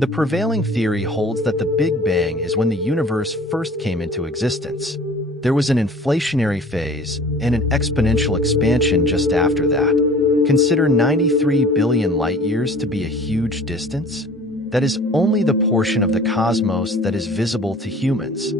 The prevailing theory holds that the Big Bang is when the universe first came into existence. There was an inflationary phase and an exponential expansion just after that. Consider 93 billion light-years to be a huge distance. That is only the portion of the cosmos that is visible to humans.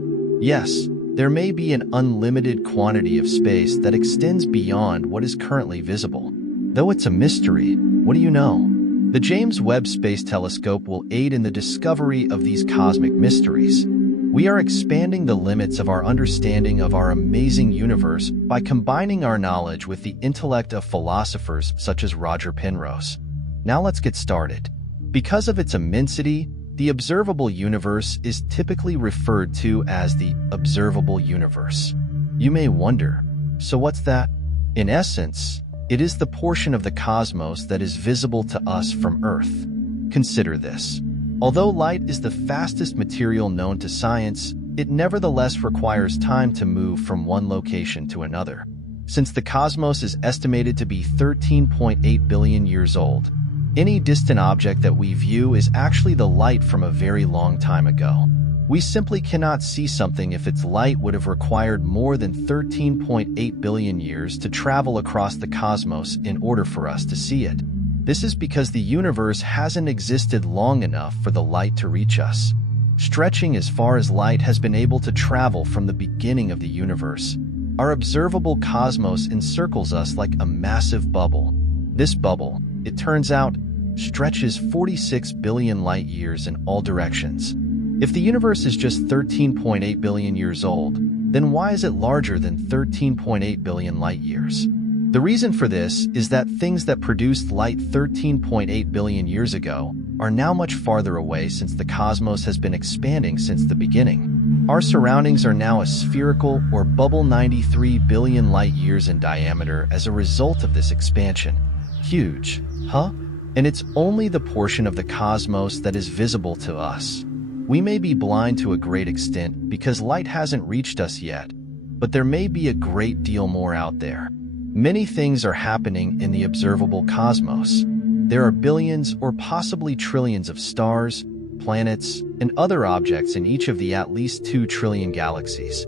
Yes, there may be an unlimited quantity of space that extends beyond what is currently visible. Though it's a mystery, what do you know? The James Webb Space Telescope will aid in the discovery of these cosmic mysteries. We are expanding the limits of our understanding of our amazing universe by combining our knowledge with the intellect of philosophers such as Roger Penrose. Now let's get started. Because of its immensity, the observable universe is typically referred to as the observable universe. You may wonder, so what's that? In essence, it is the portion of the cosmos that is visible to us from Earth. Consider this. Although light is the fastest material known to science, it nevertheless requires time to move from one location to another. Since the cosmos is estimated to be 13.8 billion years old, any distant object that we view is actually the light from a very long time ago. We simply cannot see something if its light would have required more than 13.8 billion years to travel across the cosmos in order for us to see it. This is because the universe hasn't existed long enough for the light to reach us. Stretching as far as light has been able to travel from the beginning of the universe, our observable cosmos encircles us like a massive bubble. This bubble, it turns out, stretches 46 billion light-years in all directions. If the universe is just 13.8 billion years old, then why is it larger than 13.8 billion light-years? The reason for this is that things that produced light 13.8 billion years ago are now much farther away since the cosmos has been expanding since the beginning. Our surroundings are now a spherical or bubble 93 billion light-years in diameter as a result of this expansion. Huge, huh? And it's only the portion of the cosmos that is visible to us. We may be blind to a great extent because light hasn't reached us yet, but there may be a great deal more out there. Many things are happening in the observable cosmos. There are billions or possibly trillions of stars, planets, and other objects in each of the at least 2 trillion galaxies.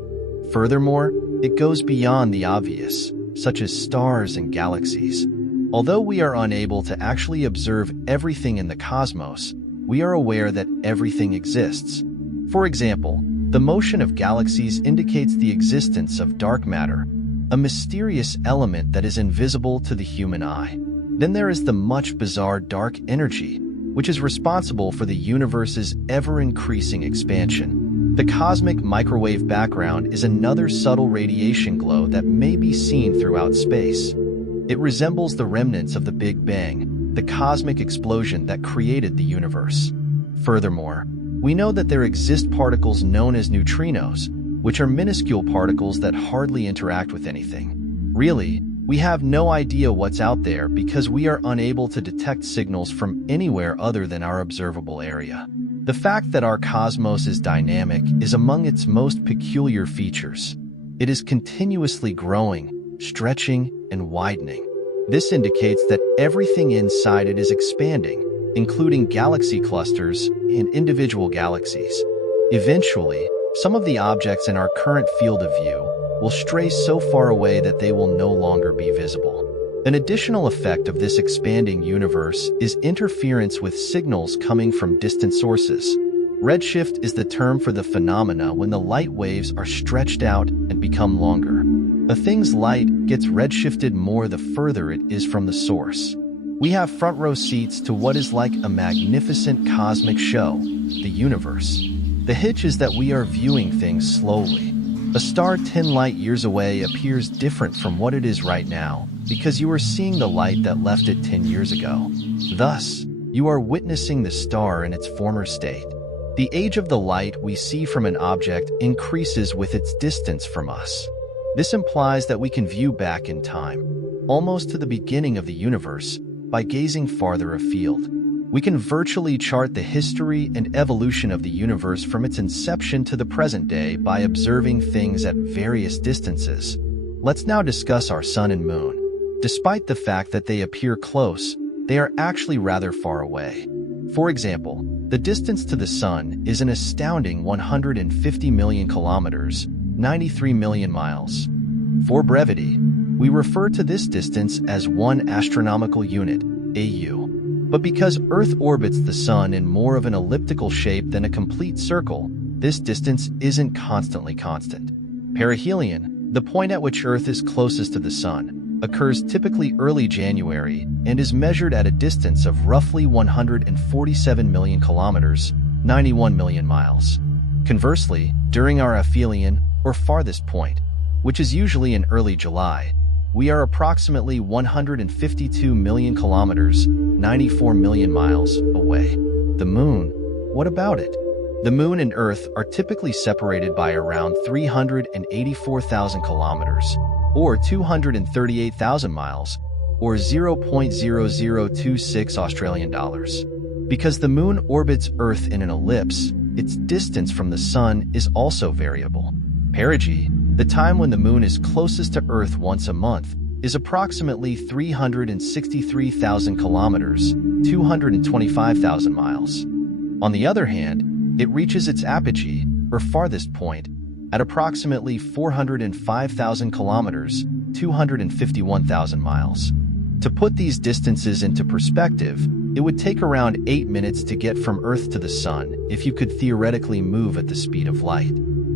Furthermore, it goes beyond the obvious, such as stars and galaxies. Although we are unable to actually observe everything in the cosmos, we are aware that everything exists. For example, the motion of galaxies indicates the existence of dark matter, a mysterious element that is invisible to the human eye. Then there is the much bizarre dark energy, which is responsible for the universe's ever-increasing expansion. The cosmic microwave background is another subtle radiation glow that may be seen throughout space. It resembles the remnants of the Big Bang, the cosmic explosion that created the universe. Furthermore, we know that there exist particles known as neutrinos, which are minuscule particles that hardly interact with anything. Really, we have no idea what's out there because we are unable to detect signals from anywhere other than our observable area. The fact that our cosmos is dynamic is among its most peculiar features. It is continuously growing, stretching, and widening. This indicates that everything inside it is expanding, including galaxy clusters and individual galaxies. Eventually, some of the objects in our current field of view will stray so far away that they will no longer be visible. An additional effect of this expanding universe is interference with signals coming from distant sources. Redshift is the term for the phenomena when the light waves are stretched out and become longer. A thing's light gets redshifted more the further it is from the source. We have front row seats to what is like a magnificent cosmic show, the universe. The hitch is that we are viewing things slowly. A star 10 light-years away appears different from what it is right now because you are seeing the light that left it 10 years ago. Thus, you are witnessing the star in its former state. The age of the light we see from an object increases with its distance from us. This implies that we can view back in time, almost to the beginning of the universe, by gazing farther afield. We can virtually chart the history and evolution of the universe from its inception to the present day by observing things at various distances. Let's now discuss our sun and moon. Despite the fact that they appear close, they are actually rather far away. For example, the distance to the Sun is an astounding 150 million kilometers, 93 million miles. For brevity, we refer to this distance as 1 astronomical unit, AU. But because Earth orbits the Sun in more of an elliptical shape than a complete circle, this distance isn't constantly constant. Perihelion, the point at which Earth is closest to the Sun, occurs typically early January and is measured at a distance of roughly 147 million kilometers, 91 million miles. Conversely, during our aphelion, or farthest point, which is usually in early July, we are approximately 152 million kilometers, 94 million miles, away. The Moon, what about it? The Moon and Earth are typically separated by around 384,000 kilometers, or 238,000 miles, or 0.0026 Australian dollars. Because the Moon orbits Earth in an ellipse, its distance from the Sun is also variable. Perigee, the time when the Moon is closest to Earth once a month, is approximately 363,000 kilometers, 225,000 miles. On the other hand, it reaches its apogee, or farthest point, at approximately 405,000 kilometers, 251,000 miles. To put these distances into perspective, it would take around 8 minutes to get from Earth to the Sun if you could theoretically move at the speed of light.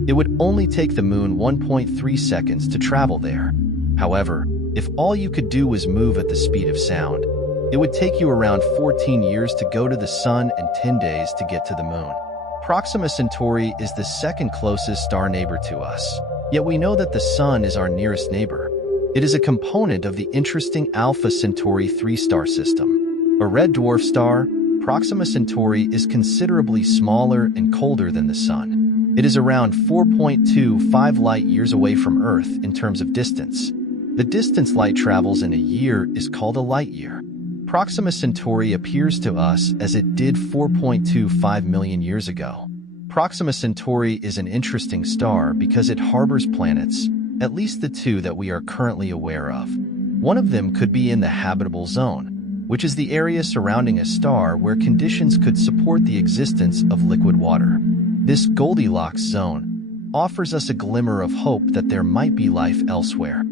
It would only take the Moon 1.3 seconds to travel there. However, if all you could do was move at the speed of sound, it would take you around 14 years to go to the Sun and 10 days to get to the Moon. Proxima Centauri is the second closest star neighbor to us, yet we know that the Sun is our nearest neighbor. It is a component of the interesting Alpha Centauri 3-star system. A red dwarf star, Proxima Centauri is considerably smaller and colder than the Sun. It is around 4.25 light-years away from Earth in terms of distance. The distance light travels in a year is called a light year. Proxima Centauri appears to us as it did 4.25 million years ago. Proxima Centauri is an interesting star because it harbors planets, at least the two that we are currently aware of. One of them could be in the habitable zone, which is the area surrounding a star where conditions could support the existence of liquid water. This Goldilocks zone offers us a glimmer of hope that there might be life elsewhere.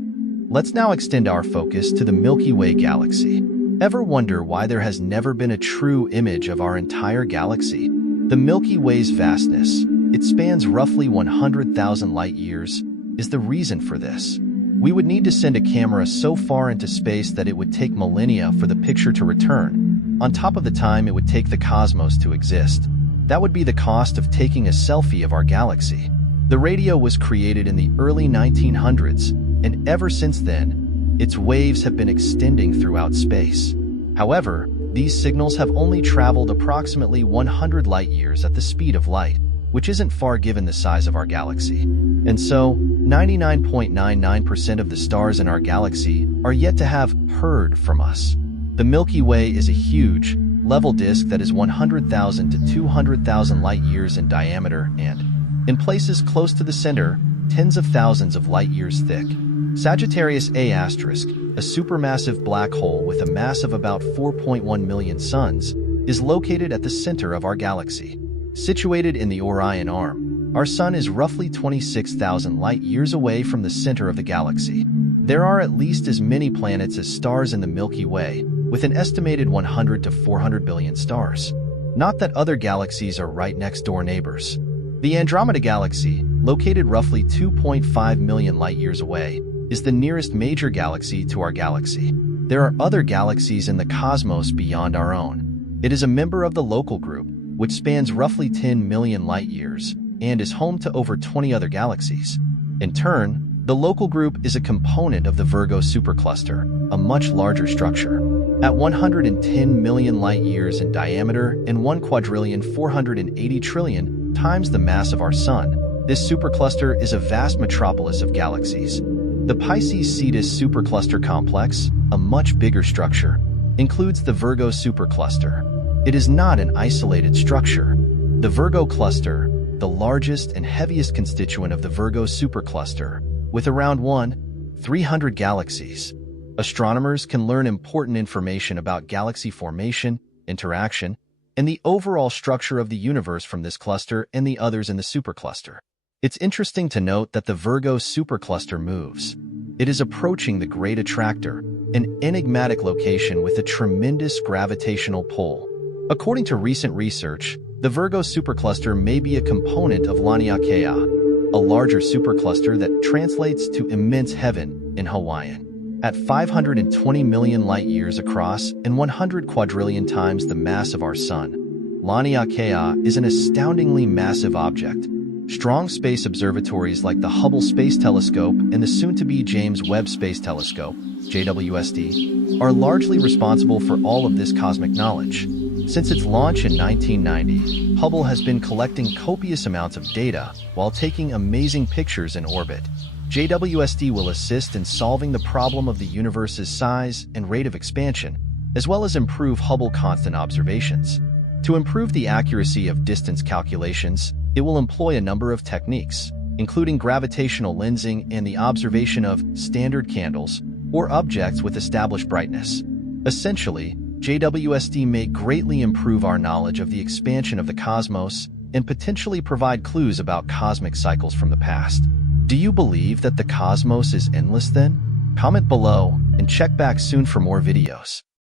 Let's now extend our focus to the Milky Way galaxy. Ever wonder why there has never been a true image of our entire galaxy? The Milky Way's vastness, it spans roughly 100,000 light-years, is the reason for this. We would need to send a camera so far into space that it would take millennia for the picture to return, on top of the time it would take the cosmos to exist. That would be the cost of taking a selfie of our galaxy. The radio was created in the early 1900s, and ever since then, its waves have been extending throughout space. However, these signals have only traveled approximately 100 light-years at the speed of light, which isn't far given the size of our galaxy. And so, 99.99% of the stars in our galaxy are yet to have heard from us. The Milky Way is a huge, level disk that is 100,000 to 200,000 light-years in diameter and, in places close to the center, tens of thousands of light-years thick. Sagittarius A*, a supermassive black hole with a mass of about 4.1 million suns, is located at the center of our galaxy. Situated in the Orion Arm, our Sun is roughly 26,000 light-years away from the center of the galaxy. There are at least as many planets as stars in the Milky Way, with an estimated 100 to 400 billion stars. Not that other galaxies are right next-door neighbors. The Andromeda Galaxy, located roughly 2.5 million light-years away, is the nearest major galaxy to our galaxy. There are other galaxies in the cosmos beyond our own. It is a member of the Local Group, which spans roughly 10 million light-years, and is home to over 20 other galaxies. In turn, the Local Group is a component of the Virgo supercluster, a much larger structure. At 110 million light-years in diameter and 1,480 trillion times the mass of our Sun, this supercluster is a vast metropolis of galaxies. The Pisces-Cetus supercluster complex, a much bigger structure, includes the Virgo supercluster. It is not an isolated structure. The Virgo cluster, the largest and heaviest constituent of the Virgo supercluster, with around 1,300 galaxies. Astronomers can learn important information about galaxy formation, interaction, and the overall structure of the universe from this cluster and the others in the supercluster. It's interesting to note that the Virgo supercluster moves. It is approaching the Great Attractor, an enigmatic location with a tremendous gravitational pull. According to recent research, the Virgo supercluster may be a component of Laniakea, a larger supercluster that translates to immense heaven in Hawaiian. At 520 million light-years across and 100 quadrillion times the mass of our Sun, Laniakea is an astoundingly massive object. Strong space observatories like the Hubble Space Telescope and the soon-to-be James Webb Space Telescope, JWST, are largely responsible for all of this cosmic knowledge. Since its launch in 1990, Hubble has been collecting copious amounts of data while taking amazing pictures in orbit. JWST will assist in solving the problem of the universe's size and rate of expansion, as well as improve Hubble constant observations. To improve the accuracy of distance calculations, it will employ a number of techniques, including gravitational lensing and the observation of standard candles or objects with established brightness. Essentially, JWST may greatly improve our knowledge of the expansion of the cosmos and potentially provide clues about cosmic cycles from the past. Do you believe that the cosmos is endless then? Comment below and check back soon for more videos.